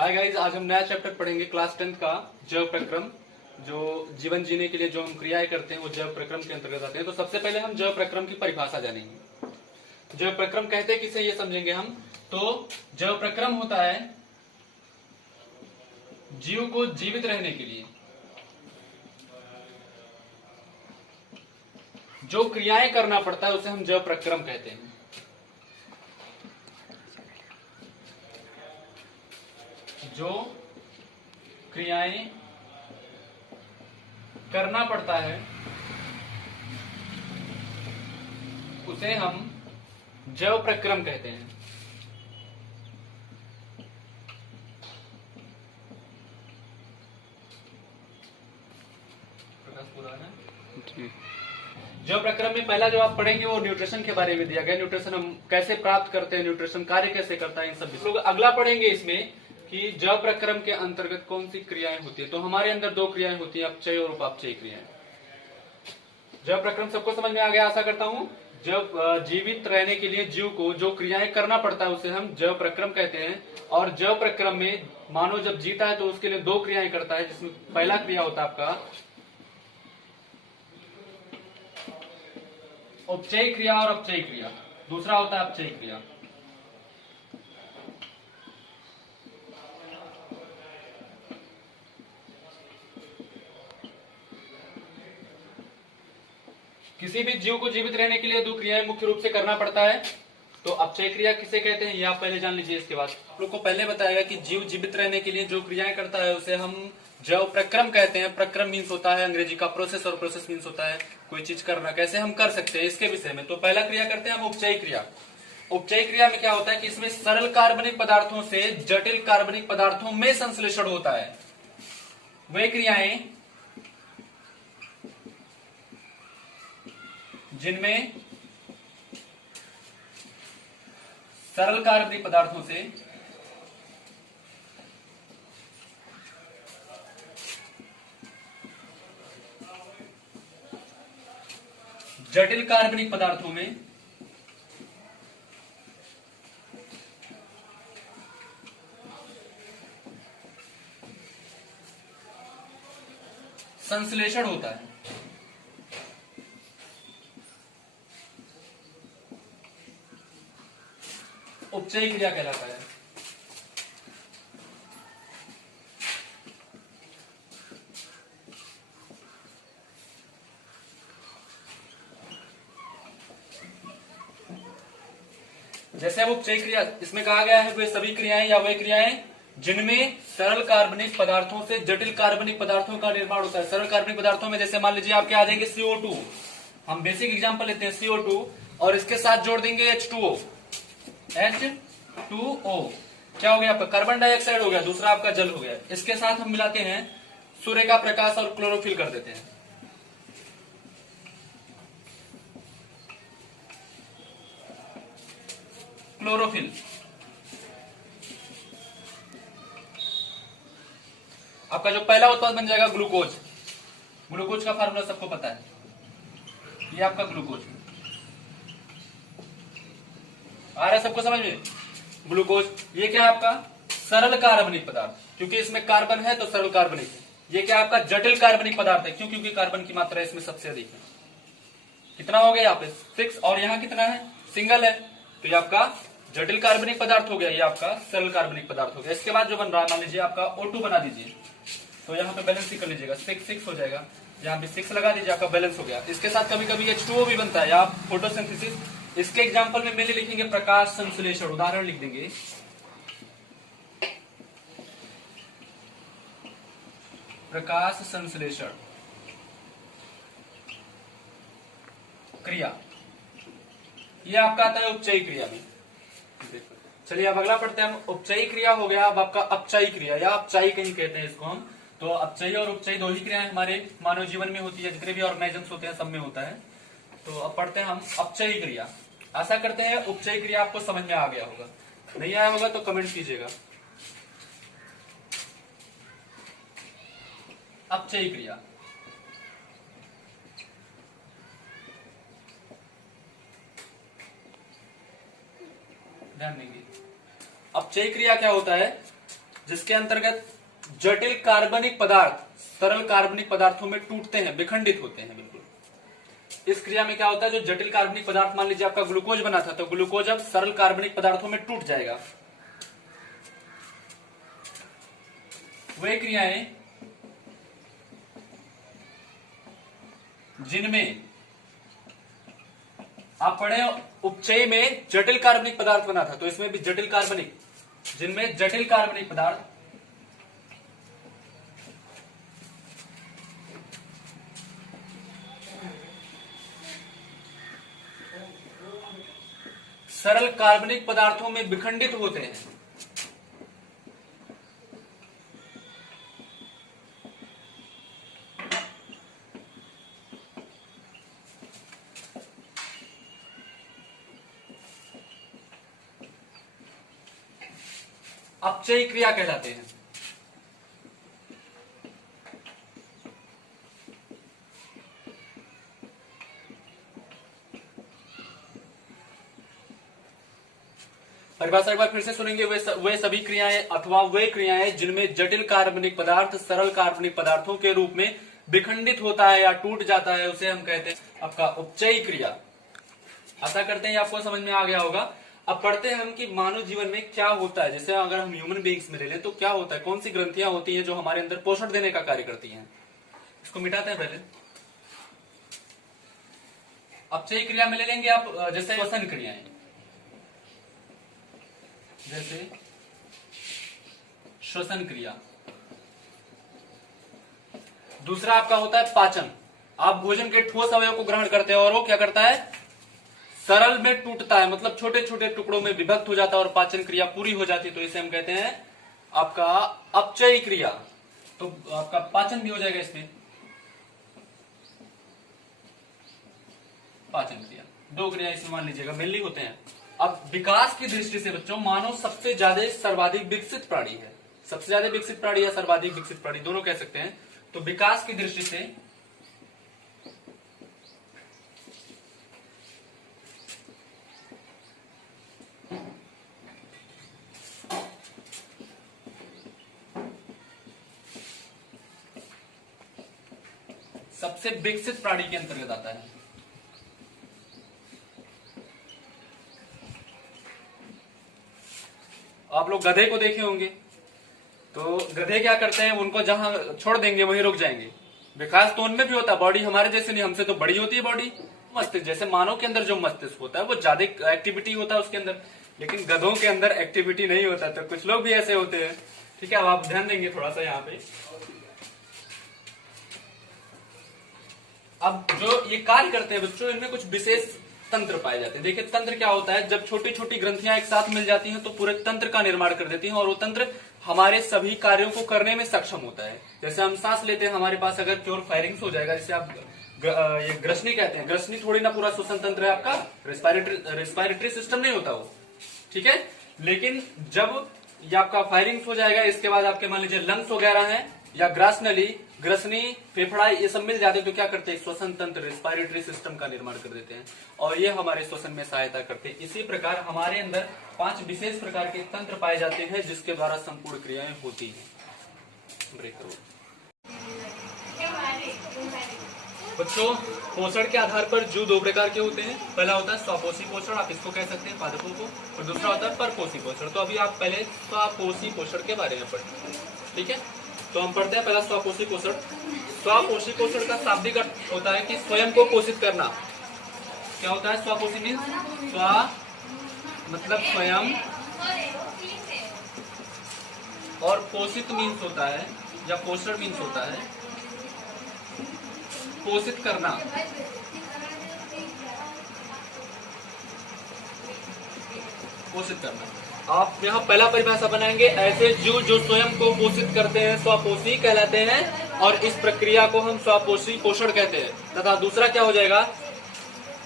Hi guys, आज हम नया चैप्टर पढ़ेंगे क्लास 10th का जैव प्रक्रम। जो जीवन जीने के लिए जो हम क्रियाएं करते हैं वो जैव प्रक्रम के अंतर्गत आते हैं। तो सबसे पहले हम जैव प्रक्रम की परिभाषा जानेंगे। जैव प्रक्रम कहते हैं किसे, ये समझेंगे हम। तो जैव प्रक्रम होता है जीव को जीवित रहने के लिए जो क्रियाएं करना पड़ता है उसे हम जैव प्रक्रम कहते हैं। जो क्रियाएं करना पड़ता है उसे हम जैव प्रक्रम कहते हैं। जैव प्रक्रम में पहला जो आप पढ़ेंगे वो न्यूट्रिशन के बारे में दिया गया। न्यूट्रिशन हम कैसे प्राप्त करते हैं, न्यूट्रिशन कार्य कैसे करता है, इन सब लोग अगला पढ़ेंगे इसमें कि जैव प्रक्रम के अंतर्गत कौन सी क्रियाएं होती है। तो हमारे अंदर दो क्रियाएं होती हैं, अपचय और उपापचय क्रियाएं। जैव प्रक्रम सबको समझ में आ गया आशा करता हूं। जब जीवित रहने के लिए जीव को जो क्रियाएं करना पड़ता है उसे हम जैव प्रक्रम कहते हैं। और जैव प्रक्रम में मानव जब जीता है तो उसके लिए दो क्रियाएं करता है, जिसमें पहला क्रिया होता है आपका उपचय क्रिया और अपचय क्रिया, दूसरा होता है अपचय क्रिया। किसी भी जीव को जीवित रहने के लिए दो क्रियाएं मुख्य रूप से करना पड़ता है। तो अपचय क्रिया किसे कहते हैं ये आप पहले जान लीजिए। इसके बाद आप लोग को पहले बताएगा कि जीव जीवित रहने के लिए जो क्रियाएं करता है उसे हम जैव प्रक्रम कहते हैं। प्रक्रम मीन्स होता है अंग्रेजी का प्रोसेस, और प्रोसेस मीन्स होता है कोई चीज करना, कैसे हम कर सकते हैं इसके विषय में। तो पहला क्रिया करते हैं हम उपचय क्रिया। उपचय क्रिया में क्या होता है कि इसमें सरल कार्बनिक पदार्थों से जटिल कार्बनिक पदार्थों में संश्लेषण होता है। वे क्रियाएं जिनमें सरल कार्बनिक पदार्थों से जटिल कार्बनिक पदार्थों में संश्लेषण होता है। उपचय क्रिया कहलाता है। जैसे अब उपचय क्रिया इसमें कहा गया है वे सभी क्रियाएं या वे क्रियाएं जिनमें सरल कार्बनिक पदार्थों से जटिल कार्बनिक पदार्थों का निर्माण होता है। सरल कार्बनिक पदार्थों में जैसे मान लीजिए आपके आ जाएंगे CO2। हम बेसिक एग्जांपल लेते हैं CO2 और इसके साथ जोड़ देंगे H2O। H2O क्या हो गया आपका, कार्बन डाइऑक्साइड हो गया, दूसरा आपका जल हो गया। इसके साथ हम मिलाते हैं सूर्य का प्रकाश और क्लोरोफिल कर देते हैं। क्लोरोफिल आपका जो पहला उत्पाद बन जाएगा ग्लूकोज। ग्लूकोज का फार्मूला सबको पता है, ये आपका ग्लूकोज आ रहा है सबको समझ में। ग्लूकोज ये क्या है आपका सरल कार्बनिक पदार्थ, क्योंकि इसमें कार्बन है तो सरल कार्बनिक है। ये क्या आपका जटिल कार्बनिक पदार्थ है, क्योंकि कार्बन की मात्रा इसमें सबसे अधिक है। कितना हो गया यहाँ पे 6, और यहाँ कितना है, सिंगल है, तो ये आपका जटिल कार्बनिक पदार्थ हो गया, ये आपका सरल कार्बनिक पदार्थ हो गया। इसके बाद जो बन रहा है मान लीजिए आपका O2 बना दीजिए, तो यहाँ पे बैलेंस ही कर लीजिएगा, 6 हो जाएगा, यहाँ पे 6 लगा दीजिए, आपका बैलेंस हो गया। इसके साथ कभी कभी H2O भी बनता है, या फोटोसिंथेसिस। इसके एग्जाम्पल में मेनली लिखेंगे प्रकाश संश्लेषण, उदाहरण लिख देंगे प्रकाश संश्लेषण क्रिया, ये आपका आता है उपचयी क्रिया में। चलिए अब अगला पढ़ते हैं हम। उपचयी क्रिया हो गया, अब आपका अपचयी क्रिया या अपचयी कहीं कहते हैं इसको हम। तो अपचयी और उपचयी दो ही क्रियाएं हमारे मानव जीवन में होती है, जितने भी ऑर्गेनाइजम्स होते हैं सब में होता है। तो अब पढ़ते हैं हम अपचयी क्रिया। आशा करते हैं उपचयी क्रिया आपको समझ में आ गया होगा, नहीं आया होगा तो कमेंट कीजिएगा। अपचयी क्रिया ध्यान देंगे। अपचयी क्रिया क्या होता है, जिसके अंतर्गत जटिल कार्बनिक पदार्थ सरल कार्बनिक पदार्थों में टूटते हैं, विखंडित होते हैं। बिल्कुल इस क्रिया में क्या होता है, जो जटिल कार्बनिक पदार्थ, मान लीजिए आपका ग्लूकोज बना था, तो ग्लूकोज अब सरल कार्बनिक पदार्थों में टूट जाएगा। वे क्रियाएं जिनमें आप पढ़े उपचय में जटिल कार्बनिक पदार्थ बना था, तो इसमें भी जटिल कार्बनिक, जिनमें जटिल कार्बनिक पदार्थ सरल कार्बनिक पदार्थों में विखंडित होते हैं। अपचयी क्रिया कहलाते हैं। परिभाषा एक बार फिर से सुनेंगे। वे सभी क्रियाएं अथवा वे क्रियाएं जिनमें जटिल कार्बनिक पदार्थ सरल कार्बनिक पदार्थों के रूप में विखंडित होता है या टूट जाता है, उसे हम कहते हैं आपका उपचयी क्रिया। आशा करते हैं आपको समझ में आ गया होगा। अब पढ़ते हैं हम कि मानव जीवन में क्या होता है। जैसे अगर हम ह्यूमन बीइंग्स में ले लें तो क्या होता है, कौन सी ग्रंथियां होती हैं जो हमारे अंदर पोषण देने का कार्य करती हैं। इसको मिटाते हैं पहले। अपचयी क्रिया में ले लेंगे आप जैसे श्वसन क्रियाएं, जैसे श्वसन क्रिया। दूसरा आपका होता है पाचन। आप भोजन के ठोस अवयव को ग्रहण करते हैं और वो क्या करता है, सरल में टूटता है, मतलब छोटे छोटे टुकड़ों में विभक्त हो जाता है और पाचन क्रिया पूरी हो जाती है, तो इसे हम कहते हैं आपका अपचयी क्रिया। तो आपका पाचन भी हो जाएगा इसमें। पाचन क्रिया, दो क्रिया इसमें मान लीजिएगा मेनली होते हैं। अब विकास की दृष्टि से बच्चों मानव सबसे ज्यादा सर्वाधिक विकसित प्राणी है। सबसे ज्यादा विकसित प्राणी या सर्वाधिक विकसित प्राणी दोनों कह सकते हैं। तो विकास की दृष्टि से सबसे विकसित प्राणी के अंतर्गत आता है। आप लोग गधे को देखे होंगे, तो गधे क्या करते हैं, उनको जहां छोड़ देंगे वहीं रुक जाएंगे। विकास तो उनमें भी होता है, बॉडी हमारे जैसे नहीं, हमसे तो बड़ी होती है बॉडी। मस्तिष्क जैसे मानव के अंदर जो मस्तिष्क होता है वो ज्यादा एक्टिविटी होता है उसके अंदर, लेकिन गधों के अंदर एक्टिविटी नहीं होता। तो कुछ लोग भी ऐसे होते हैं, ठीक है। अब आप ध्यान देंगे थोड़ा सा यहाँ पे। अब जो ये कार्य करते हैं बच्चों, इनमें कुछ विशेष तंत्र पाए जाते हैं। देखिए तंत्र क्या होता है, जब छोटी छोटी ग्रंथियां एक साथ मिल जाती हैं तो पूरे तंत्र का निर्माण कर देती हैं और वो तंत्र हमारे सभी कार्यों को करने में सक्षम होता है। जैसे हम सांस लेते हैं, हमारे पास अगर प्योर फायरिंग्स हो जाएगा, जैसे आप ये ग्रसनी कहते हैं, ग्रसनी थोड़ी ना पूरा श्वसन तंत्र है आपका, रेस्पिरेटरी सिस्टम नहीं होता वो, ठीक है। लेकिन जब ये आपका फायरिंग्स हो जाएगा, इसके बाद आपके मान लीजिए लंग्स वगैरह है या ग्रासनली, ग्रसनी, फेफड़ा, ये सब मिल जाते हैं तो क्या करते हैं, श्वसन तंत्र, रेस्पिरेटरी सिस्टम का निर्माण कर देते हैं और ये हमारे श्वसन में सहायता करते हैं। इसी प्रकार हमारे अंदर 5 विशेष प्रकार के तंत्र पाए जाते हैं जिसके द्वारा संपूर्ण क्रियाएं होती हैं। ब्रेक करो बच्चों। पोषण के आधार पर जीव 2 प्रकार के होते हैं। पहला होता है स्वपोषी पोषण, आप इसको कह सकते हैं पादपों को, और दूसरा होता है परपोषी पोषण। तो अभी आप पहले स्वपोषी पोषण के बारे में पढ़ें, ठीक है। तो हम पढ़ते हैं पहला स्वपोषी पोषण। स्वपोषी पोषण का शाब्दिक अर्थ होता है कि स्वयं को पोषित करना। क्या होता है स्वपोषी मीन्स, स्व मतलब स्वयं, और पोषित मीन्स होता है या पोषण मीन्स होता है पोषित करना। पोषित करना। आप यहाँ पहला परिभाषा बनाएंगे, ऐसे जीव जो स्वयं को पोषित करते हैं स्वपोषी कहलाते हैं और इस प्रक्रिया को हम स्वपोषी पोषण कहते हैं। तथा दूसरा क्या हो जाएगा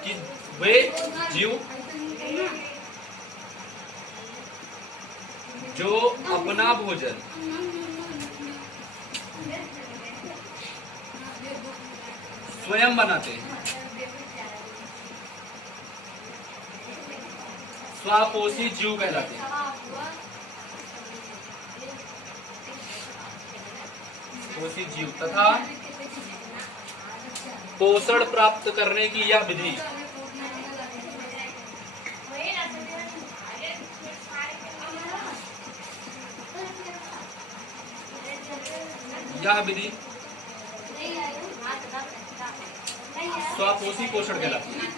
कि वे जीव जो अपना भोजन स्वयं बनाते हैं, स्वपोषी जीव कहलाते हैं। कोशी जीव तथा पोषण प्राप्त करने की यह विधि स्वापोषी पोषण कहलाती है।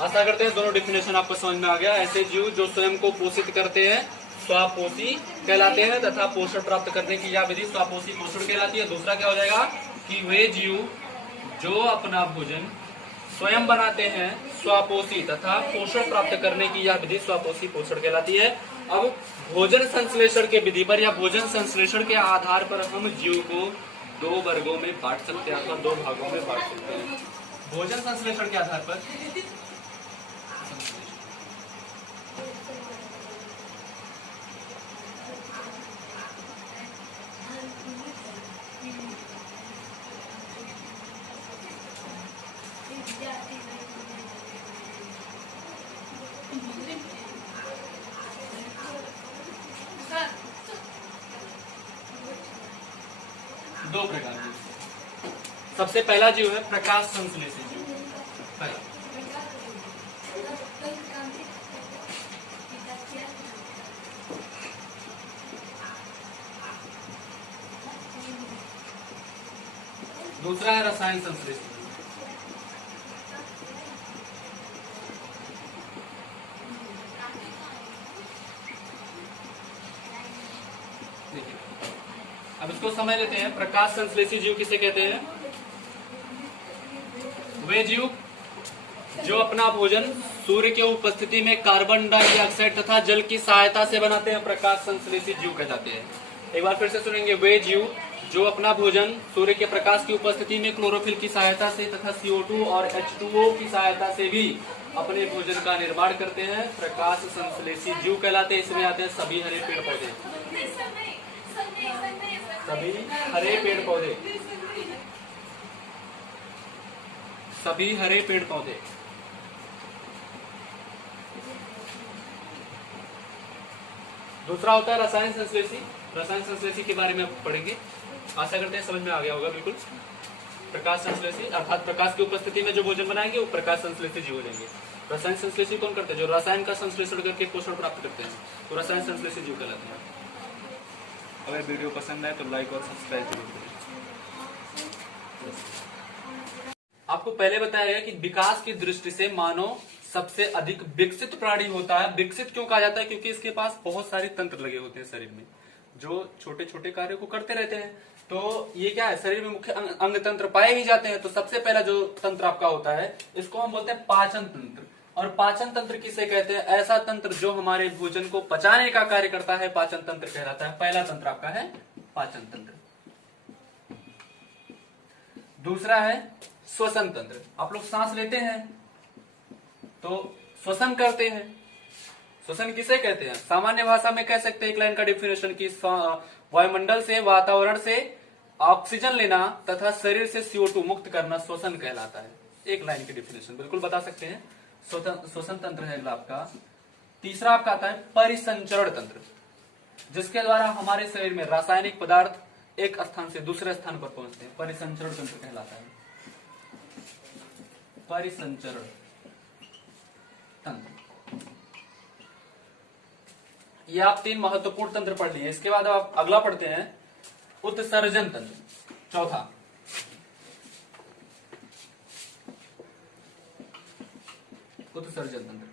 आशा करते हैं दोनों डिफिनेशन आपको समझ में आ गया। ऐसे जीव जो स्वयं को पोषित करते हैं स्वापोषी कहलाते हैं तथा पोषण प्राप्त करने की यह विधि स्वापोषी पोषण कहलाती है। दूसरा क्या हो जाएगा कि वे जीव जो अपना भोजन स्वयं बनाते हैं स्वापोषी तथा पोषण प्राप्त करने की यह विधि स्वापोषी पोषण कहलाती है। अब भोजन संश्लेषण के विधि पर या भोजन संश्लेषण के आधार पर हम जीव को दो वर्गों में बांट सकते हैं अथवा दो भागों में बांट सकते हैं। भोजन संश्लेषण के आधार पर दो प्रकार के। सबसे पहला जीव है प्रकाश संश्लेषी जीव। पहला दूसरा है रसायन संश्लेषी। अब इसको समझ लेते हैं। प्रकाश संश्लेषी जीव किसे कहते हैं? वे जीव जो अपना भोजन सूर्य की उपस्थिति में कार्बन डाइऑक्साइड तथा जल की सहायता से बनाते हैं, प्रकाश संश्लेषी जीव कहलाते हैं। एक बार फिर से सुनेंगे। वे जीव जो अपना भोजन सूर्य के प्रकाश की उपस्थिति में क्लोरोफिल की सहायता से तथा CO2 और H2O की सहायता से भी अपने भोजन का निर्माण करते हैं, प्रकाश संश्लेषी जीव कहलाते हैं। इसमें आते हैं सभी हरे पेड़ पौधे। सभी हरे पेड़ पौधे, सभी हरे पेड़ पौधे। दूसरा होता है रसायन संश्लेषी। रसायन संश्लेषी के बारे में पढ़ेंगे। आशा करते हैं समझ में आ गया होगा बिल्कुल। प्रकाश संश्लेषी अर्थात प्रकाश की उपस्थिति में जो भोजन बनाएंगे वो प्रकाश संश्लेषी जीव हो जाएंगे। रसायन संश्लेषी कौन करते हैं? जो रसायन का संश्लेषण करके पोषण प्राप्त करते हैं, तो रसायन संश्लेषी जीव कहलाते हैं। अगर वीडियो पसंद आए तो लाइक और सब्सक्राइब जरूर करें। आपको पहले बताया गया कि विकास की दृष्टि से मानव सबसे अधिक विकसित प्राणी होता है। विकसित क्यों कहा जाता है? क्योंकि इसके पास बहुत सारे तंत्र लगे होते हैं शरीर में, जो छोटे छोटे कार्यों को करते रहते हैं। तो ये क्या है, शरीर में मुख्य अंग तंत्र पाए ही जाते हैं। तो सबसे पहला जो तंत्र आपका होता है इसको हम बोलते हैं पाचन तंत्र। और पाचन तंत्र किसे कहते हैं? ऐसा तंत्र जो हमारे भोजन को पचाने का कार्य करता है, पाचन तंत्र कहलाता है। पहला तंत्र आपका है पाचन तंत्र। दूसरा है श्वसन तंत्र। आप लोग सांस लेते हैं तो श्वसन करते हैं। श्वसन किसे कहते हैं? सामान्य भाषा में कह सकते हैं एक लाइन का डिफिनेशन की वायुमंडल से, वातावरण से ऑक्सीजन लेना तथा शरीर से CO2 मुक्त करना श्वसन कहलाता है। एक लाइन की डिफिनेशन बिल्कुल बता सकते हैं। श्वसन तंत्र है अगला आपका। तीसरा आपका आता है परिसंचरण तंत्र, जिसके द्वारा हमारे शरीर में रासायनिक पदार्थ एक स्थान से दूसरे स्थान पर पहुंचते हैं, परिसंचरण तंत्र कहलाता है। परिसंचरण तंत्र। ये आप तीन महत्वपूर्ण तंत्र पढ़ लिए। इसके बाद आप अगला पढ़ते हैं उत्सर्जन तंत्र, चौथा। उत्सर्जन तंत्र,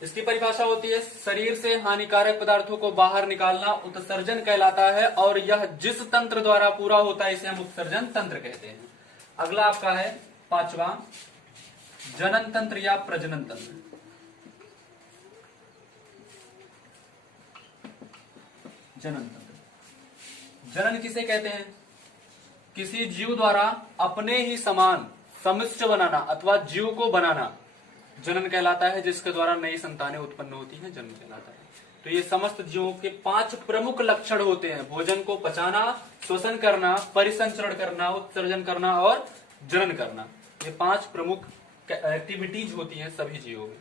इसकी परिभाषा होती है शरीर से हानिकारक पदार्थों को बाहर निकालना उत्सर्जन कहलाता है। और यह जिस तंत्र द्वारा पूरा होता है इसे हम उत्सर्जन तंत्र कहते हैं। अगला आपका है पांचवा जनन तंत्र या प्रजनन तंत्र। जनन तंत्र, जनन किसे कहते हैं? किसी जीव द्वारा अपने ही समान समिष्ट बनाना अथवा जीव को बनाना जनन कहलाता है, जिसके द्वारा नई संतानें उत्पन्न होती हैं, जन्म कहलाता है। तो ये समस्त जीवों के 5 प्रमुख लक्षण होते हैं: भोजन को पचाना, श्वसन करना, परिसंचरण करना, उत्सर्जन करना और जनन करना। ये 5 प्रमुख एक्टिविटीज होती हैं सभी जीवों में।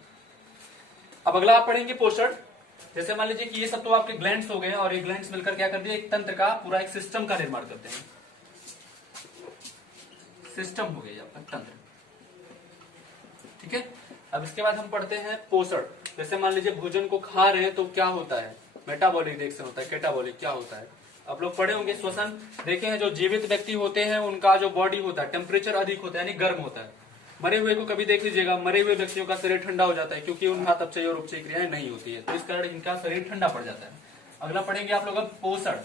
अब अगला आप पढ़ेंगे पोषण। जैसे मान लीजिए कि ये सब तो आपके ग्लैंड्स हो गए और ये ग्लैंड्स मिलकर क्या कर दिया, एक तंत्र का पूरा एक सिस्टम का निर्माण करते हैं। सिस्टम हो गया आपका तंत्र, ठीक है। अब इसके बाद हम पढ़ते हैं पोषण। जैसे मान लीजिए भोजन को खा रहे हैं तो क्या होता है, मेटाबॉलिक रिएक्शन होता है, कैटाबॉलिक क्या होता है, आप लोग पढ़े होंगे। श्वसन देखे हैं, जो जीवित व्यक्ति होते हैं उनका जो बॉडी होता है टेम्परेचर अधिक होता है, यानी गर्म होता है। मरे हुए को कभी देख लीजिएगा, मरे हुए व्यक्तियों का शरीर ठंडा हो जाता है क्योंकि उनका तपचय और उपचय क्रियाएं नहीं होती है, तो इस कारण इनका शरीर ठंडा पड़ जाता है। अगला पढ़ेंगे आप लोग अब पोषण।